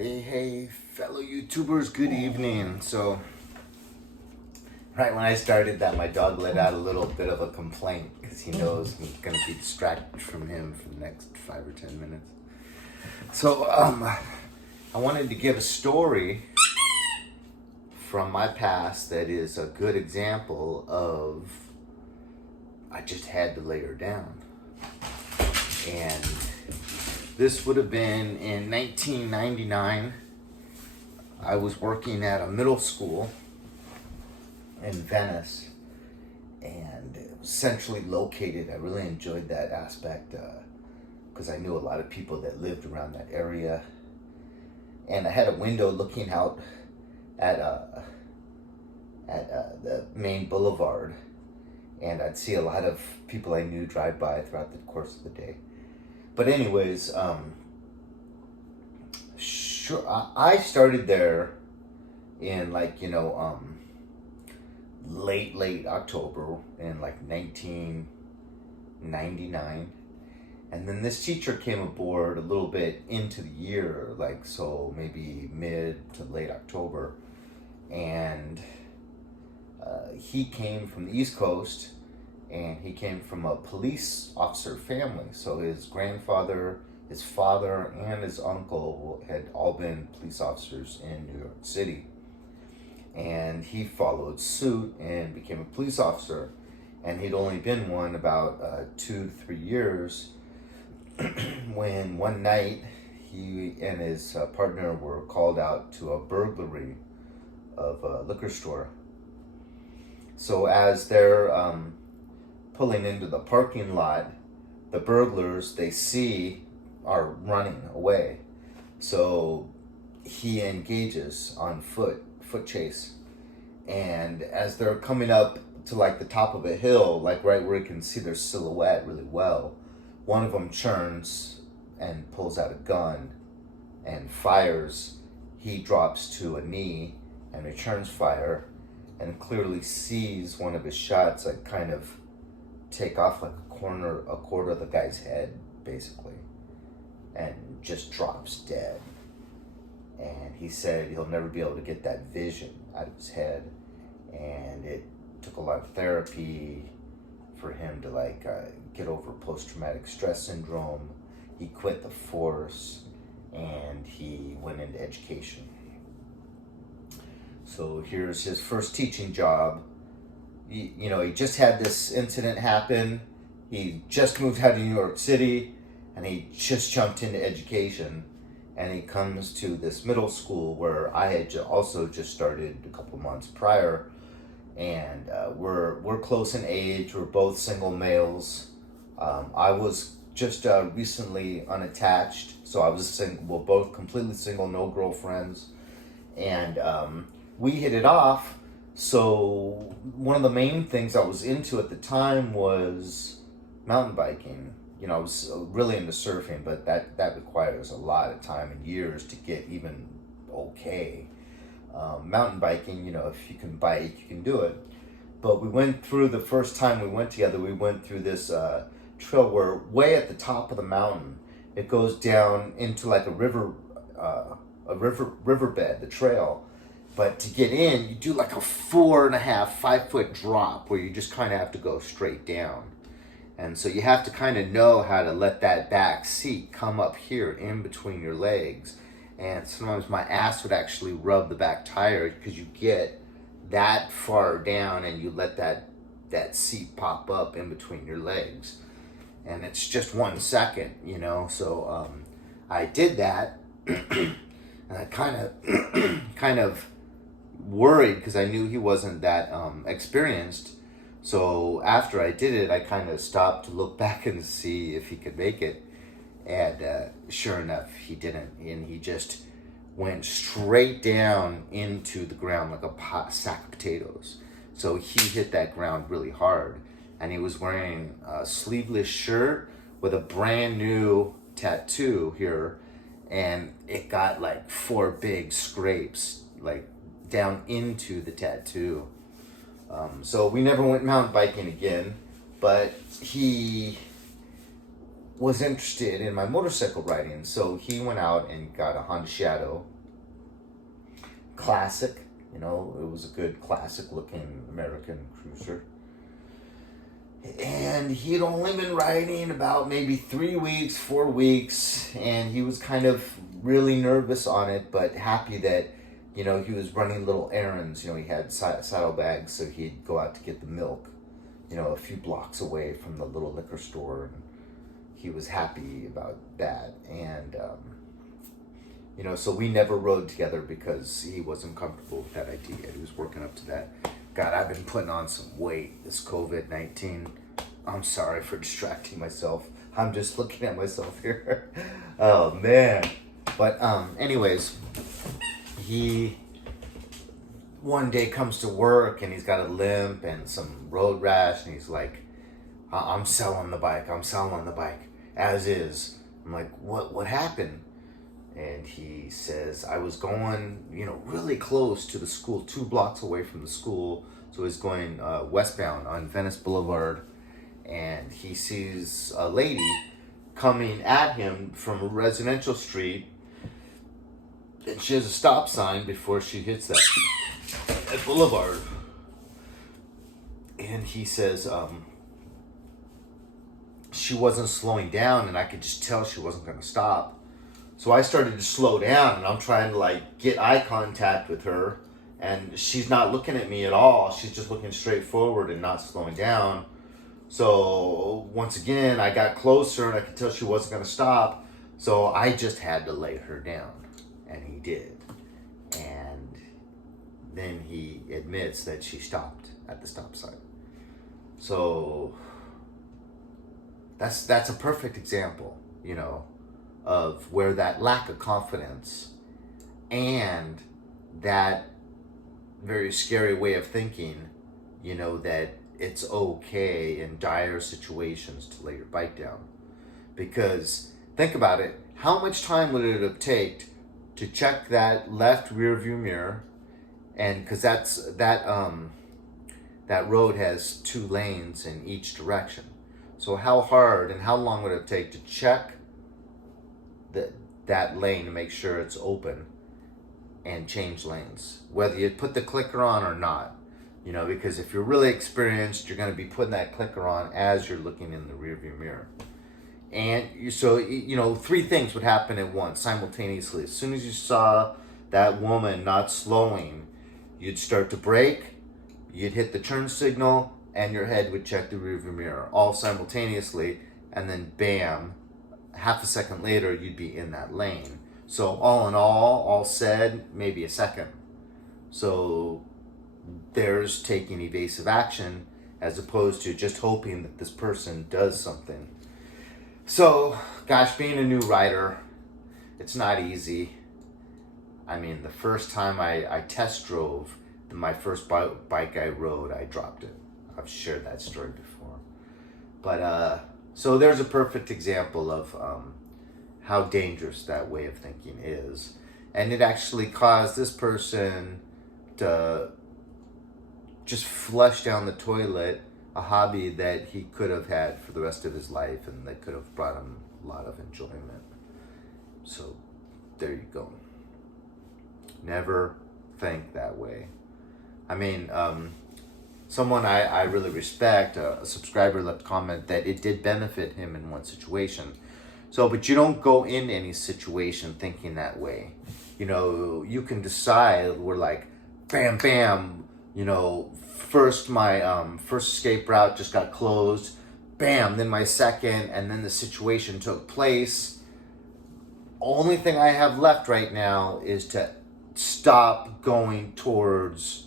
Hey, fellow YouTubers, good evening. So, right when I started that, my dog let out a little bit of a complaint because he knows I'm going to be distracted from him for the next 5 or 10 minutes. So, I wanted to give a story from my past that is a good example of I just had to lay her down. And this would have been in 1999. I was working at a middle school in Venice, and it was centrally located. I really enjoyed that aspect because I knew a lot of people that lived around that area, and I had a window looking out at the main boulevard, and I'd see a lot of people I knew drive by throughout the course of the day. But anyways, sure, I started there in late October in like 1999, and then this teacher came aboard a little bit into the year, like so maybe mid to late October, and he came from the East Coast, and he came from a police officer family. So his grandfather, his father, and his uncle had all been police officers in New York City. And he followed suit and became a police officer. And he'd only been one about 2 to 3 years when one night he and his partner were called out to a burglary of a liquor store. So as they're pulling into the parking lot, the burglars they see are running away. So he engages on foot chase. And as they're coming up to like the top of a hill, like right where you can see their silhouette really well, one of them turns and pulls out a gun and fires. He drops to a knee and returns fire and clearly sees one of his shots like kind of take off like a quarter of the guy's head, basically, and just drops dead. And he said he'll never be able to get that vision out of his head, and it took a lot of therapy for him to get over post-traumatic stress syndrome. He quit the force, and he went into education. So here's his first teaching job. He just had this incident happen. He just moved out of New York City, and he just jumped into education. And he comes to this middle school where I had also just started a couple months prior. And we're close in age. We're both single males. I was just recently unattached, so I was single. We're both completely single, no girlfriends, and we hit it off. So one of the main things I was into at the time was mountain biking. I was really into surfing, but that requires a lot of time and years to get even okay. Mountain biking, if you can bike, you can do it. But we went through, the first time we went together, we went through this trail where way at the top of the mountain, it goes down into like a riverbed, the trail. But to get in, you do like a 4.5, 5 foot drop where you just kind of have to go straight down. And so you have to kind of know how to let that back seat come up here in between your legs. And sometimes my ass would actually rub the back tire because you get that far down and you let that seat pop up in between your legs. And it's just 1 second, So I did that, and I kind of worried because I knew he wasn't that experienced. So after I did it, I kind of stopped to look back and see if he could make it. And sure enough, he didn't. And he just went straight down into the ground like a sack of potatoes. So he hit that ground really hard. And he was wearing a sleeveless shirt with a brand new tattoo here. And it got like 4 big scrapes, like down into the tattoo. So we never went mountain biking again. But he was interested in my motorcycle riding. So he went out and got a Honda Shadow Classic. You know, it was a good classic looking American cruiser. And he'd only been riding about maybe 3 weeks, 4 weeks, and he was kind of really nervous on it, but happy that, you know, he was running little errands. You know, he had saddlebags, so he'd go out to get the milk, you know, a few blocks away from the little liquor store, and he was happy about that. And, you know, so we never rode together because he wasn't comfortable with that idea. He was working up to that. God, I've been putting on some weight, this COVID-19. I'm sorry for distracting myself. I'm just looking at myself here. Oh, man. But anyways, he one day comes to work and he's got a limp and some road rash, and he's like, I'm selling the bike, as is. I'm like, what happened? And he says, I was going, you know, really close to the school, 2 blocks away from the school. So he's going westbound on Venice Boulevard, and he sees a lady coming at him from a residential street, and she has a stop sign before she hits that boulevard. And he says, she wasn't slowing down, and I could just tell she wasn't going to stop. So I started to slow down, and I'm trying to like get eye contact with her, and she's not looking at me at all. She's just looking straight forward and not slowing down. So once again, I got closer, and I could tell she wasn't going to stop. So I just had to lay her down, and he did. And then he admits that she stopped at the stop sign. So that's a perfect example, you know, of where that lack of confidence and that very scary way of thinking, you know, that it's okay in dire situations to lay your bike down. Because think about it, how much time would it have taken to check that left rear view mirror? And because that road has 2 lanes in each direction. So how hard and how long would it take to check that lane to make sure it's open and change lanes, whether you put the clicker on or not, you know, because if you're really experienced, you're going to be putting that clicker on as you're looking in the rearview mirror. And so, you know, 3 things would happen at once simultaneously. As soon as you saw that woman not slowing, you'd start to brake, you'd hit the turn signal, and your head would check the rearview mirror all simultaneously, and then bam, half a second later, you'd be in that lane. So all in all said, maybe a second. So there's taking evasive action as opposed to just hoping that this person does something. So, gosh, being a new rider, it's not easy. I mean, the first time I test drove, my first bike I rode, I dropped it. I've shared that story before. But, so there's a perfect example of how dangerous that way of thinking is. And it actually caused this person to just flush down the toilet a hobby that he could have had for the rest of his life and that could have brought him a lot of enjoyment. So there you go. Never think that way. I mean, someone I really respect, a subscriber left a comment that it did benefit him in one situation. So, but you don't go in any situation thinking that way. You know, you can decide, we're like, bam, bam, you know, first my first escape route just got closed, bam, then my second, and then the situation took place. Only thing I have left right now is to stop going towards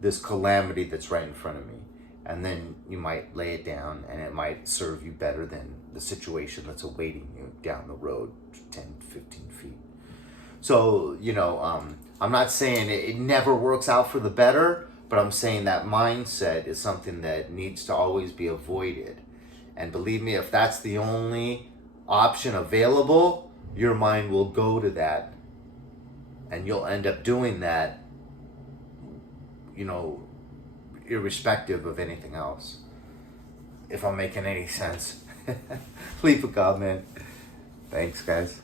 this calamity that's right in front of me. And then you might lay it down, and it might serve you better than the situation that's awaiting you down the road 10, 15 feet. So, you know, I'm not saying it never works out for the better, but I'm saying that mindset is something that needs to always be avoided. And believe me, if that's the only option available, your mind will go to that. And you'll end up doing that, you know, irrespective of anything else. If I'm making any sense. Leave a comment. Thanks, guys.